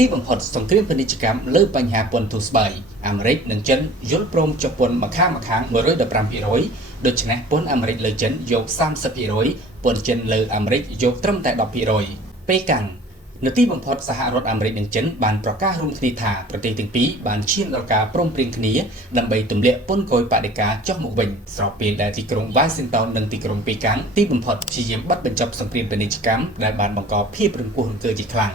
ទីបំផុតសង្គ្រាមពាណិជ្ជកម្មលើបញ្ហាពន្ធទូស្បៃអាមេរិកនិងចិនយល់ព្រមចុះពន្ធម្ខាង115%ដូច្នេះពន្ធអាមេរិកលើចិនយក30%ពន្ធចិនលើអាមេរិកយកត្រឹមតែ10%ពេលកាំងនៅទីបំផុតសហរដ្ឋអាមេរិកនិងចិនបានប្រកាសរួមគ្នាថាប្រទេសទាំងពីរបានឈានដល់ការព្រមព្រៀងគ្នាដើម្បីទម្លាក់ពន្ធគយបដិការចុះមកវិញស្របពេលដែលទីក្រុង Washington និងទីក្រុង Peking ទីបំផុតព្យាយាមបិទបញ្ចប់សង្គ្រាមពាណិជ្ជកម្មដែលបានបង្កភាពរង្គោះរង្គើជាខ្លាំង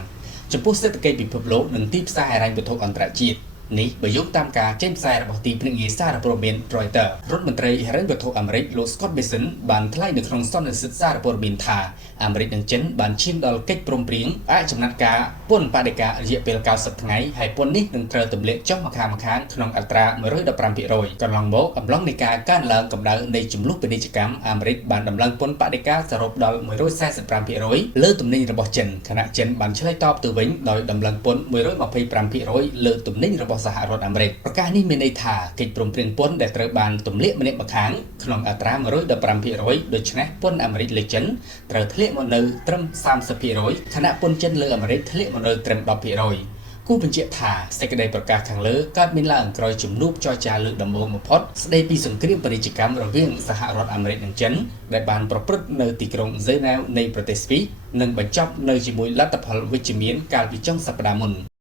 ចំពោះសេដ្ឋកិច្ចពិភពលោកនិងទីផ្សារហិរញ្ញវត្ថុអន្តរជាតិនេះបើយោងតាមការចេញផ្សាយរបស់ទីភ្នាក់ងារសារព័ត៌មាន Reuters រដ្ឋមន្ត្រីហិរញ្ញវត្ថុអាមេរិកលោក Scott Bessent បានថ្លែងនៅក្នុងសន្និសីទសារព័ត៌មានថាអាមេរិកនិងចិនបានឈានដល់កិច្ចព្រមព្រៀងអាចចំណាត់ការពន្ធបដិការរយៈពេល90ថ្ងៃហើយពន្ធនេះនឹងត្រូវទម្លាក់ចុះម្ខាងក្នុងអត្រា115%កន្លងមកអំឡុងនៃការកើនឡើងកម្ដៅនៃចំនួនពាណិជ្ជកម្មអាមេរិកបានដំឡើងពន្ធបដិការសរុបដល់145%លើទំនិញរបស់ចិនខណៈចិនបានឆ្លើយតបទៅវិញដោយដំឡើងពន្ធ125%លើទំនិញរបស់សហរដ្ឋអាមេរិកប្រកាសនេះមានន័យថាកិច្ចព្រមព្រៀងពន្ធដែលត្រូវបានទម្លាក់ម្នាក់ម្ខាងក្នុងអត្រា115%ដូច្នេះពន្ធអាមេរិកលើចិនត្រូវធ្លាក់មកនៅត្រឹម30%ខណៈពន្ធចិនលើអាមេរិកធ្លាក់មកនៅត្រឹម10%គូបញ្ជាក់ថាសេចក្តីប្រកាសខាងលើកើតមានឡើងក្រោយជំនួបចរចាលើកដំបូងបំផុតស្តីពីសង្គ្រាមពាណិជ្ជកម្មរវាងសហរដ្ឋអាមេរិកនិងចិនដែលបានប្រព្រឹត្តនៅទីក្រុងហ្សឺណែវនៃប្រទេសស្វីសនិងបញ្ចប់នៅជាមួយលទ្ធផលវិជ្ជមានកាលពីចុងសប្តាហ៍មុន